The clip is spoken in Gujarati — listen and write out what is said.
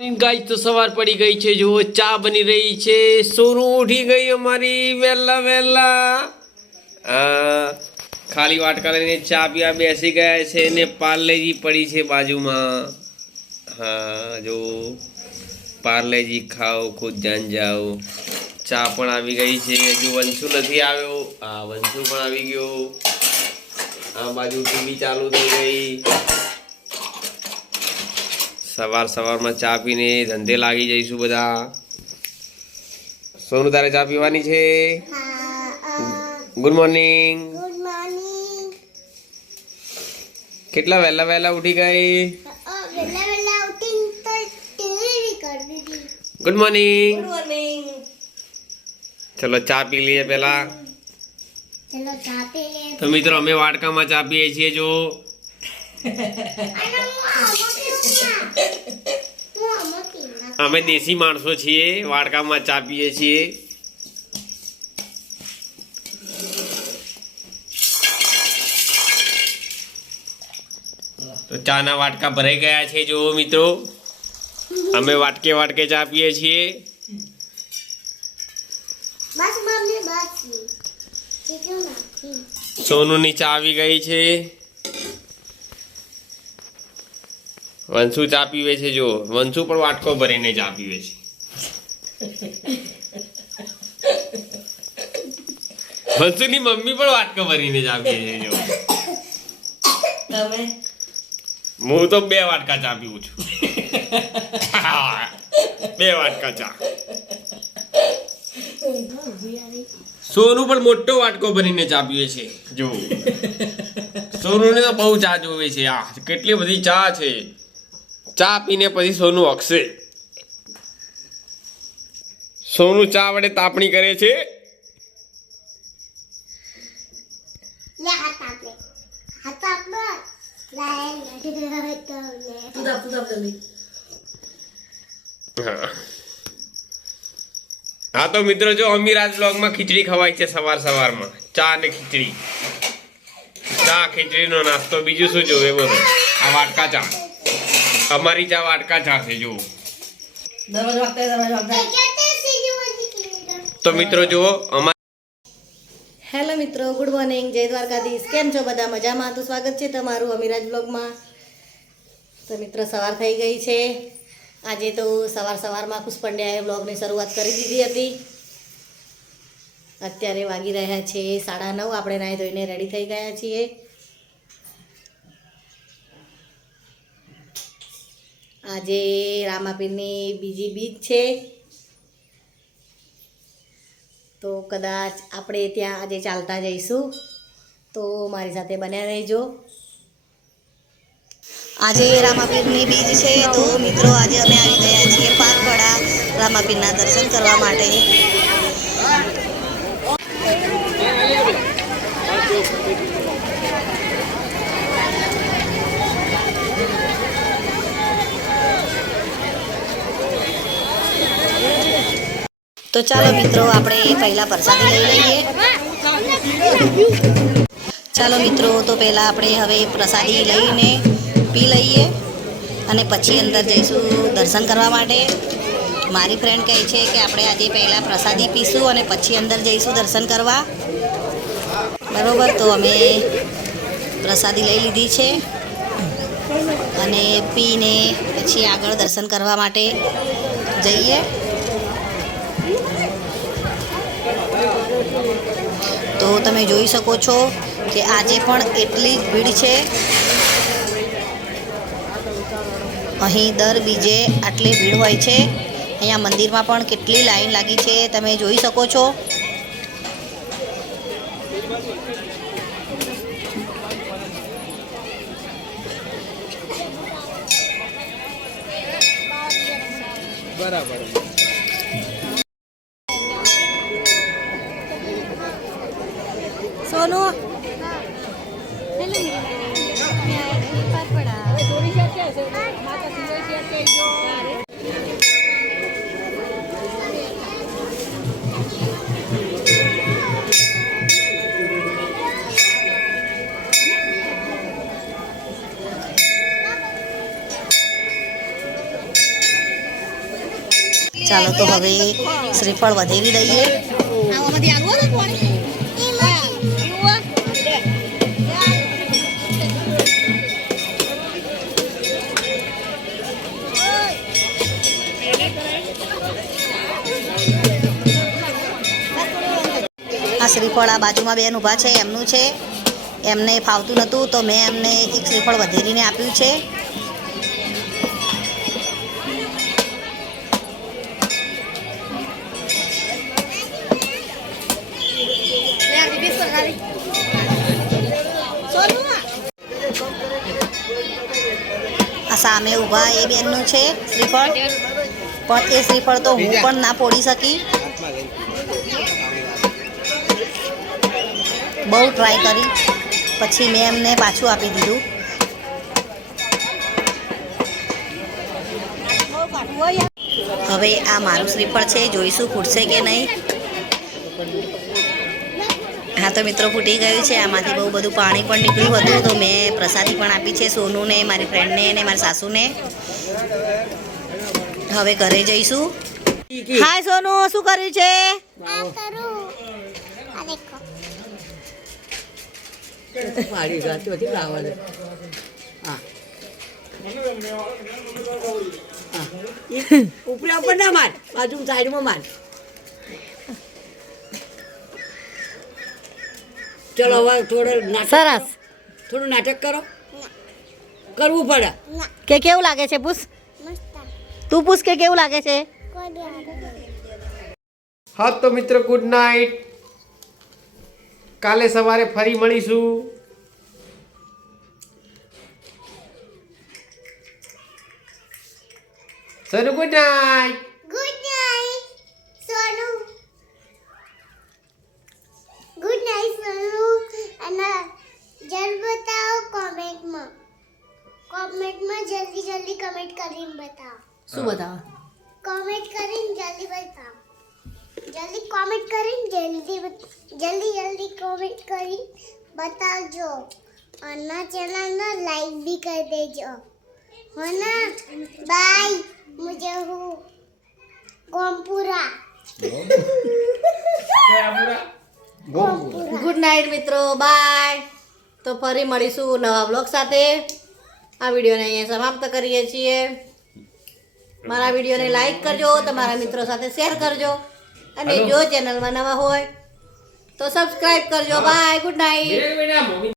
ગાય તો સવાર પડી ગઈ છે જો ચા બની રહી છે. સોનું ઉઠી ગઈ અમારી વહેલા વહેલા ખાલી વાટકા લઈને ચા પીવા બેસી ગયા છે ને પાર્લેજી પડી છે બાજુમાં. હા જો પાર્લેજી ખાઓ, ખુદ જાન જાઓ. ચા પણ આવી ગઈ છે. હજુ વંશુ નથી આવ્યો. હા, વંશુ પણ આવી ગયો. આ બાજુ ટીવી ચાલુ થઈ ગઈ. સવાર સવારમાં ચા પીને ધંધે લાગી જઈશું બધા. સોનું તારે ચા પીવાની છે? ગુડ મોર્નિંગ કેટલા વહેલા વહેલા ઉઠી ગઈ? ગુડ મોર્નિંગ ચલો ચા પી લઈએ પહેલા. તો મિત્રો અમે વાડકામાં ચા પીએ છીએ જો અમે દેશી માણસો છીએ, વાડકામાં ચા પીએ છીએ. તો ચાના વાટકા ભરાઈ ગયા છે, જુઓ મિત્રો. અમે વાટકે વાટકે ચા પીએ છીએ. સોનુની ચા આવી ગઈ છે. વંશુ ચા પીવે છે જો. વંશુ પણ વાટકો ભરીને ચા પીવે છે. વંશુની મમ્મી પણ વાટકો ભરીને ચા પીવે છે જો. તમે? હું તો બે વાટકા ચા પીવું છું. બે વાટકા ચા. સોનું પણ મોટો વાટકો ભરીને ચા પીવે છે જો. સોનુને તો બહુ ચા જોવે છે આ. કેટલી બધી ચા છે. ચા પીને પછી સોનું અકશે સોનું ચા વડે તાપણી કરે છે. હા. હા તો મિત્રો જો અમીરાજ લોગમાં ખીચડી ખવાય છે સવાર સવારમાં. ચા ને ખીચડી. ચા ખીચડીનો નાસ્તો. બીજું શું જોવે બોલો? આ વાટકા ચા. અમારી ચા વાટકા ચા છે જો દરવાજો વાગતા દરવાજો વાગતા કેતે સીધી વધી ગઈ તો મિત્રો જુઓ અમારી હેલો મિત્રો ગુડ મોર્નિંગ. જય દ્વારકાધીશ. કેમ છો બધા? મજામાં? તો સ્વાગત છે તમારું અમીરાજ બ્લોગમાં. તો મિત્રો સવાર થઈ ગઈ છે. આજે તો સવાર સવારમાં ખુશ પંડ્યાએ બ્લોગની શરૂઆત કરી દીધી હતી. અત્યારે વાગી રહ્યા છે સાડા નવ. આપણે નાહી ધોઈને રેડી થઈ ગયા છીએ. આજે રામાપીરની બીજી બીજ છે. તો કદાચ આપણે ત્યાં આજે ચાલતા જઈશું. તો મારી સાથે બન્યા રહેજો. આજે રામાપીરની બીજ છે તો મિત્રો, આજે અમે આવી ગયા છીએ પારપડા રામાપીરના દર્શન કરવા માટે. તો ચાલો મિત્રો, આપણે પહેલા પ્રસાદી લઈ લઈએ. ચાલો મિત્રો, તો પહેલાં આપણે હવે પ્રસાદી લઈને પી લઈએ અને પછી અંદર જઈશું દર્શન કરવા માટે. મારી ફ્રેન્ડ કહે છે કે આપણે આજે પહેલાં પ્રસાદી પીશું અને પછી અંદર જઈશું દર્શન કરવા. બરાબર, તો અમે પ્રસાદી લઈ લીધી છે. અને પીને પછી આગળ દર્શન કરવા માટે જઈએ. તો તમે જોઈ શકો છો કે આજે પણ એટલી જ ભીડ છે. અહીં દર બીજે આટલી ભીડ હોય છે. અહીંયા મંદિરમાં પણ કેટલી લાઈન લાગી છે તમે જોઈ શકો છો. સોનું चलो तो हम श्रीफल बधे भी दी है શ્રીફળ આ બાજુમાં બેન ઊભા છે એમનું છે. એમને ફાવતું નહોતું તો મેં એમને એક શ્રીફળ વધેરીને આપ્યું છે. સામે ઊભા એ બેનનું છે શ્રીફળ. પણ એ શ્રીફળ તો હું પણ ના પોડી શકી. બહુ ટ્રાય કરી. પછી મેં એમને પાછું આપી દીધું. હવે આ મારું શ્રીફળ છે જોઈશું ફૂટશે કે નહીં. હા તો મિત્રો ફૂટી ગયું છે આમાંથી બહુ બધું પાણી પણ નીકળ્યું હતું તો મેં પ્રસાદી પણ આપી છે સોનુને મારી ફ્રેન્ડને અને મારી સાસુને. હવે ઘરે જઈશું. હાય સોનુ શું કર્યું છે? પાડી જાતી હતી લાવવા દે હા. ઉપર ના માર બાજુ સાઈડમાં માર ચલો હવે થોડો સરસ. થોડું નાટક કરો. કરવું પડે. કે કેવું લાગે છે પૂછ તું પૂછ કે કેવું લાગે છે? હા તો મિત્ર ગુડ નાઇટ કાલે સવારે ફરી મળીશું. Sonu good night good night Sonu. Good night Sonu. અને જલ્દ બતાવો કોમેન્ટમાં. કોમેન્ટમાં જલ્દી જલ્દી કમેન્ટ કરીને બતાવો. શું બતાવો? કોમેન્ટ કરીને જલ્દી બતાવો. જલ્દી કોમેન્ટ કરીને જલ્દી જલ્દી જલ્દી કોમેન્ટ કરી, બતાવજો. અને ચેનલને લાઈક બી કરી દેજો. હો ના? બાય મુજે હું? ગોમપુરા. ગુડ નાઇટ મિત્રો. બાય તો ફરી મળીશું નવા બ્લોગ સાથે. આ વિડીયોને અહીંયા સમાપ્ત કરીએ છીએ. મારા વિડીયોને લાઈક કરજો, તમારા મિત્રો સાથે શેર કરજો. અને જો ચેનલમાં નવા હોય તો સબસ્ક્રાઇબ કરજો. Bye good night